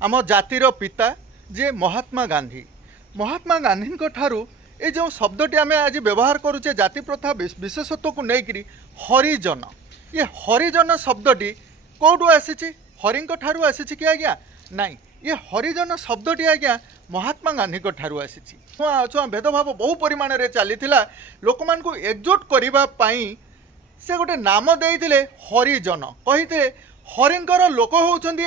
आम जातिर पिता जे महात्मा गांधी ठारू ये जो शब्दटी आम आज व्यवहार करुचे जाति प्रथा विशेषत्व को लेकर हरिजन, ये हरिजन शब्दटी कौटू आसी हरिंक ठारू आसी कि आज्ञा नाई, ये हरिजन शब्दटी आज्ञा महात्मा गांधी ठारू आसी। छुआ अछुआ भेदभाव बहु परिमाण में चली लोक मान को एकजुट करने से गोटे नाम देते हरिजन कही हरिंकर लोक होउछंदी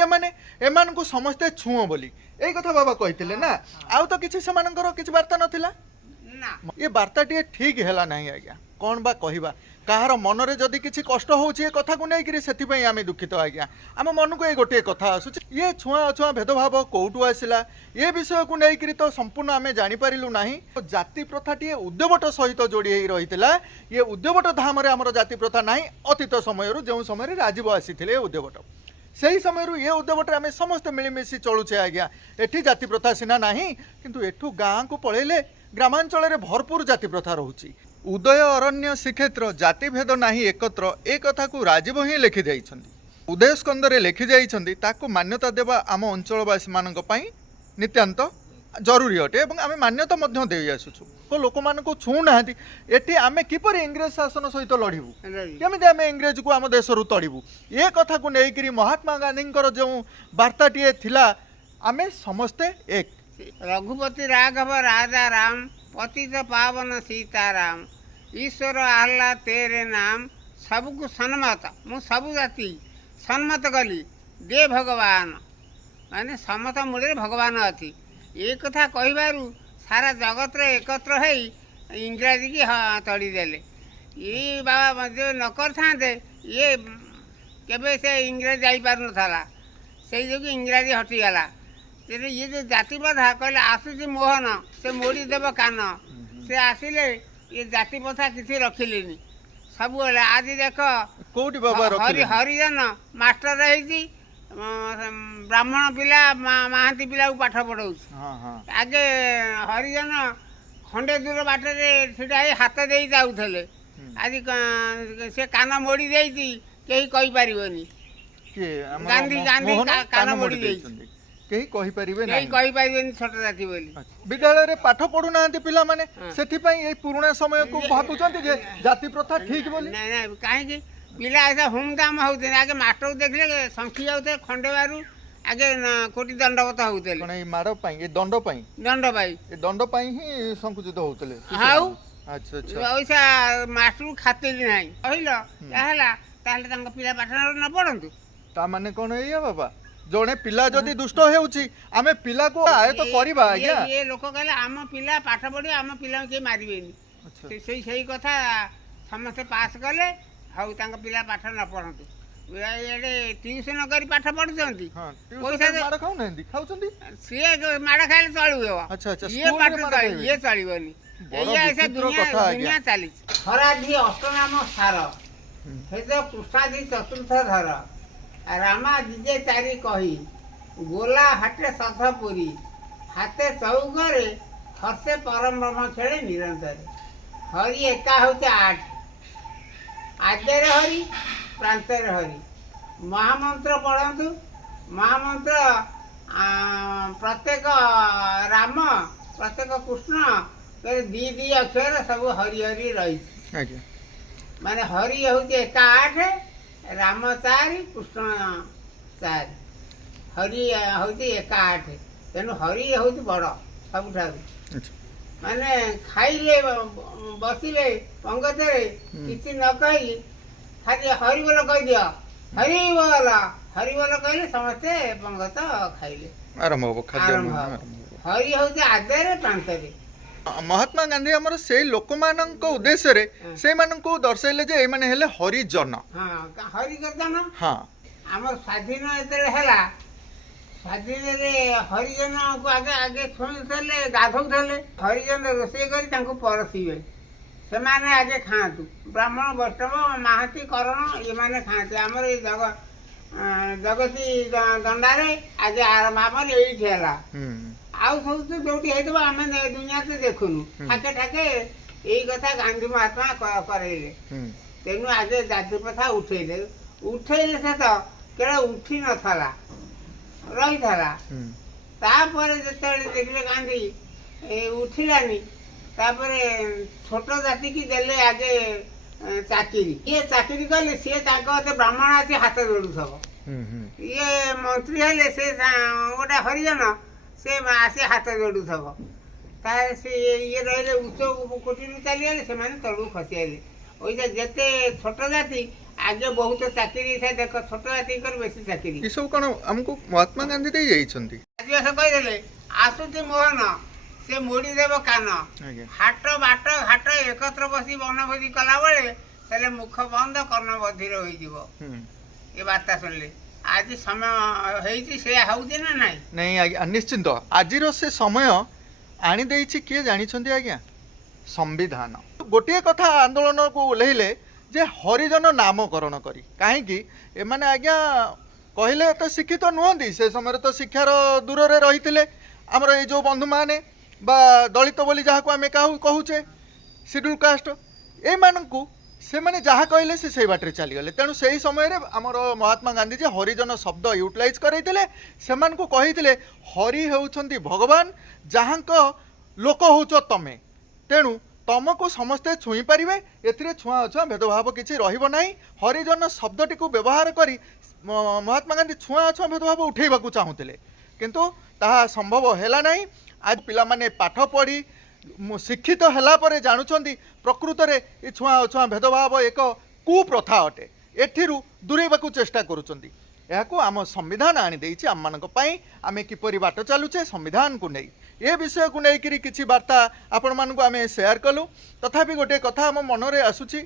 एमान को समस्ते छुओ बोली यही कथा बाबा कही ना आउ तो किसी से किसी वार्ता नथिला ये वार्ताटी ठीक है ना आज्ञा कौन बा कहवा कहार मनरे जदि किसी कष्ट होउछि कथा को लेकिन से आम दुखित आज्ञा आम मन को ये गोटे कथा आसुच ये छुआ अछुआ भेदभाव कौटू आसला ये विषय को लेकर तो संपूर्ण आम जापारू ना जाति प्रथाटी उद्यवट सहित जोड़ी रही ये उद्यवट धाम आमर जाति प्रथा ना अतीत समय जो समय राजीव आसी उद्यवट से ही समय ये उद्यवट आम समस्त मिलमिशी चलुचे आज्ञा एठी जाति प्रथा सीना ना किंतु एठू गाँ को पलैले ग्रामांचल भरपूर जाति प्रथा रोचे उदय अरण्य श्रीक्षेत्र जातिभेद नाही एकत्र ए कथा को राजीव ही लिखि जाइछन्ति उदय स्कंदरे लिखि जाइछन्ति ताको मान्यता देवा आम अंचलवासी मानक पई नित्यांत जरूरी अटे एवं आम मान्यता मध्य दे आसुछु को लोक मान को छू ना एटी आम किपर इंग्रेज शासन सहित लड़बू केमी आम इंग्रेज को आम देश तड़बू ये कथा को लेकर महात्मा गांधी जो वार्ताटी थिला आम समस्ते एक रघुपति राघव राजा राम पतित पावन सीताराम ईश्वर आल्ला तेरे नाम सबको सन्मत मु सबु जाति सन्मत कली दे भगवान माने सम्मत मूल भगवान अच्छी ये कथा कहबारू सारा जगत रे एकत्र है इंग्राजी की तड़ीदेले ये बाबा जो न करते ये केबे से इंग्राजी जापार नाला से जो इंग्राजी हटिगला ये जो जाति प्रथा कहले आसूसी मोहन से मोड़ी देव कान से आसिले ये जाति प्रथा किसी रखिले सब आज देख कोठी बाबा हरिजन मास्टर है ब्राह्मण पिला महांती पिला पाठ पढ़ाऊ आगे हरिजन खंडे दूर बाटे सीटा हाथ दे जाऊले आज से कान मोड़ी देती कहीं कही पारिबनी गांधी गांधी कान मोड़ी देती कहीं कहि परिबे नहीं कहि पाइबेनी छोट जाति बोली विद्यालय रे पाठ पढु नांती पिला माने सेथि पई ए पुराना समय को भाबुचंती जे जाति प्रथा ठीक बोली नहीं नहीं काहे कि पिला ऐसा हुमदाम होते आगे मास्टर देखले संखी जाउते खंडेबारू आगे कोटी दंडवत होते कोन ए मारो पई ए दंड पई ए दंड पई ही संकुचित होतले हाउ अच्छा अच्छा ओइसा मास्टर खातिर नाही कहिलो याहला ताले तंग पिला पाठ न पढंतु ता माने कोन एया बाबा जड़े पिला जदि दुष्ट होउची आमे पिला को आए तो करबा आज्ञा ये लोक कहले आम पिला पाठ पढ़ी आम पिला के मारिबेनी सही कथा समस्त पास कले हाउ तांग पिला पाठ न पढ़ंतु ये ट्यूशन करी पाठ पढ़ुचंती पैसा मार खाउ नंदी खाउचंती से मार खाइले चलिबो अच्छा अच्छा ये पाठ चली ये चलिबोनी ये ऐसा दुनिया चली हराधि अष्टनाम सार हे जो कृष्णादि चतुर्थ धर रामा दिजे चारि कही गोला हाटे सधपुरी हाथे चौगरे हर्षे परम ब्रह्म खेले निरंतर हरि एका होते आठ आद्यर हरि प्रांतर हरि महामंत्र पढ़ंतु महामंत्र प्रत्येक राम प्रत्येक कृष्ण दी दी अक्षर सब हरि हरि रही माने हरि होते एका आठ राम चारि कृष्ण चारि हरि हूँ एका आठ तेणु हरि हूँ बड़ सब माने खाइले बसिले पंगतरे किसी न कही खाली हरि बोल कह दियो हरि बोल कहले समस्ते पंगत खाइले हरि हूँ आद्य प्रांतरे महात्मा गांधी आमर से लोक मानक उद्देश्य रे से मानक दर्शाइले जे एमाने हेले हरिजन हां हरिजन हां हमर स्वाधीन एतले हैला स्वाधीन रे हरिजन को आगे आगे सुनथले गाधौथले हरिजन रोसे करी तांको परसीबे से माने आगे खातु ब्राह्मण वैष्णव महाती करण ये माने खाते हमर ए जगती दंडारे आगे आरंभ हमर एई ठेला आउ सब तो जोटी है तो आम दुनिया से देखुनु ठाके ठाके यही कथा गांधी महात्मा करेले तेणु आज जाति प्रथा उठेले से तो केवल उठी नथला ରହିଥିଲା। ହୁଁ ତାପରେ ଯେତେବେଳେ ଦେଖିଲେ ଗାନ୍ଧୀ ଉଠିଲାନି, ତାପରେ ଛୋଟ ଜାତିକି ଦେଲେ ଆଗେ ଚାକିରି। ଇଏ ଚାକିରି କଲେ ସିଏ ତାଙ୍କ ହାତେ ବ୍ରାହ୍ମଣ ଆସି ହାତ ଯୋଡୁଥିବ। ହୁଁ ହୁଁ ଇଏ ମନ୍ତ୍ରୀ ହେଲେ ସେ ଗୋଟେ ହରିଜନ, ସେ ଆସି ହାତ ଯୋଡୁଥିବ। ତାହେଲେ ସେ ଇଏ ରହିଲେ ଉଚ୍ଚ କୋଟିରୁ ଚାଲିଗଲେ, ସେମାନେ ତଳକୁ ଖସିଆଇଲେ। ଓଇଟା ଯେତେ ଛୋଟ ଜାତି ଆଗେ ବହୁତ ଚାକିରି ଥାଏ। ଦେଖ ଛୋଟ ଜାତିଙ୍କର ବେଶୀ ଚାକିରି। ଏସବୁ କ'ଣ ଆମକୁ ମହାତ୍ମା ଗାନ୍ଧୀ ଦେଇ ଯାଇଛନ୍ତି? ଆଦିବାସ କହିଦେଲେ ଆସୁଛି ମୋହନ, ସେ ମୋଡ଼ି ଦେବ କାନ। ଆଜ୍ଞା ହାଟ ବାଟ ଘାଟ ଏକତ୍ର ବସି ବନଭୋଜି କଲାବେଳେ ହେଲେ ମୁଖ ବନ୍ଦ କର୍ଣ୍ଣ ବଧିର ହୋଇଯିବ। ହୁଁ ଏ ବାର୍ତ୍ତା ଶୁଣିଲେ ଆଜି ସମୟ ହେଇଛି, ସେୟା ହଉଛି ନା ନାଇଁ? ନାଇଁ ଆଜ୍ଞା, ନିଶ୍ଚିନ୍ତ ଆଜିର ସେ ସମୟ ଆଣିଦେଇଛି କିଏ ଜାଣିଛନ୍ତି ଆଜ୍ଞା? ସମ୍ବିଧାନ। ଗୋଟିଏ କଥା ଆନ୍ଦୋଳନକୁ ଓହ୍ଲେଇଲେ ଯେ ହରିଜନ ନାମକରଣ କରି। କାହିଁକି? ଏମାନେ ଆଜ୍ଞା କହିଲେ ତ ଶିକ୍ଷିତ ନୁହନ୍ତି, ସେ ସମୟରେ ତ ଶିକ୍ଷାର ଦୂରରେ ରହିଥିଲେ। ଆମର ଏଇ ଯେଉଁ ବନ୍ଧୁମାନେ ବା ଦଳିତ ବୋଲି ଯାହାକୁ ଆମେ କହୁଛେ, ସିଡ୍ୟୁଲ୍ କାଷ୍ଟ, ଏମାନଙ୍କୁ ସେମାନେ ଯାହା କହିଲେ ସେ ସେଇ ବାଟରେ ଚାଲିଗଲେ। ତେଣୁ ସେହି ସମୟରେ ଆମର ମହାତ୍ମା ଗାନ୍ଧୀ ଯେ ହରିଜନ ଶବ୍ଦ ୟୁଟିଲାଇଜ୍ କରାଇଥିଲେ। ସେମାନଙ୍କୁ କହିଥିଲେ ହରି ହେଉଛନ୍ତି ଭଗବାନ, ଯାହାଙ୍କ ଲୋକ ହେଉଛ ତମେ, ତେଣୁ ତମକୁ ସମସ୍ତେ ଛୁଇଁ ପାରିବେ, ଏଥିରେ ଛୁଆଁ ଅଛୁଆଁ ଭେଦଭାବ କିଛି ରହିବ ନାହିଁ। ହରିଜନ ଶବ୍ଦଟିକୁ ବ୍ୟବହାର କରି ମହାତ୍ମା ଗାନ୍ଧୀ ଛୁଆଁ ଅଛୁଆଁ ଭେଦଭାବ ଉଠେଇବାକୁ ଚାହୁଁଥିଲେ, କିନ୍ତୁ ତାହା ସମ୍ଭବ ହେଲା ନାହିଁ। ଆଜି ପିଲାମାନେ ପାଠ ପଢ଼ି ଶିକ୍ଷିତ ହେଲା ପରେ ଜାଣୁଛନ୍ତି ପ୍ରକୃତରେ ଏ ଛୁଆଁ ଅଛୁଆଁ ଭେଦଭାବ ଏକ କୁପ୍ରଥା ଅଟେ। ଏଥିରୁ ଦୂରେଇବାକୁ ଚେଷ୍ଟା କରୁଛନ୍ତି। ଏହାକୁ ଆମ ସମ୍ବିଧାନ ଆଣିଦେଇଛି ଆମମାନଙ୍କ ପାଇଁ। ଆମେ କିପରି ବାଟ ଚାଲୁଛେ ସମ୍ବିଧାନକୁ ନେଇ, ଏ ବିଷୟକୁ ନେଇକରି କିଛି ବାର୍ତ୍ତା ଆପଣମାନଙ୍କୁ ଆମେ ସେୟାର କଲୁ। ତଥାପି ଗୋଟିଏ କଥା ଆମ ମନରେ ଆସୁଛି,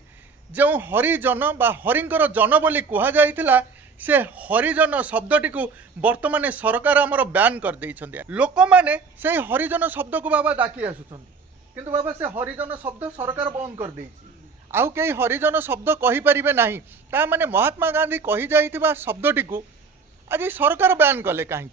ଯେଉଁ ହରିଜନ ବା ହରିଙ୍କର ଜନ ବୋଲି କୁହାଯାଇଥିଲା, ସେ ହରିଜନ ଶବ୍ଦଟିକୁ ବର୍ତ୍ତମାନ ସରକାର ଆମର ବ୍ୟାନ୍ କରିଦେଇଛନ୍ତି। ଲୋକମାନେ ସେଇ ହରିଜନ ଶବ୍ଦକୁ ବାବା ଡାକି ଆସୁଛନ୍ତି, କିନ୍ତୁ ବାବା ସେ ହରିଜନ ଶବ୍ଦ ସରକାର ବନ୍ଦ କରିଦେଇଛି। ଆଉ କେହି ହରିଜନ ଶବ୍ଦ କହିପାରିବେ ନାହିଁ। ତା ମାନେ ମହାତ୍ମା ଗାନ୍ଧୀ କହିଯାଇଥିବା ଶବ୍ଦଟିକୁ ଆଜି ସରକାର ବ୍ୟାନ୍ କଲେ କାହିଁକି?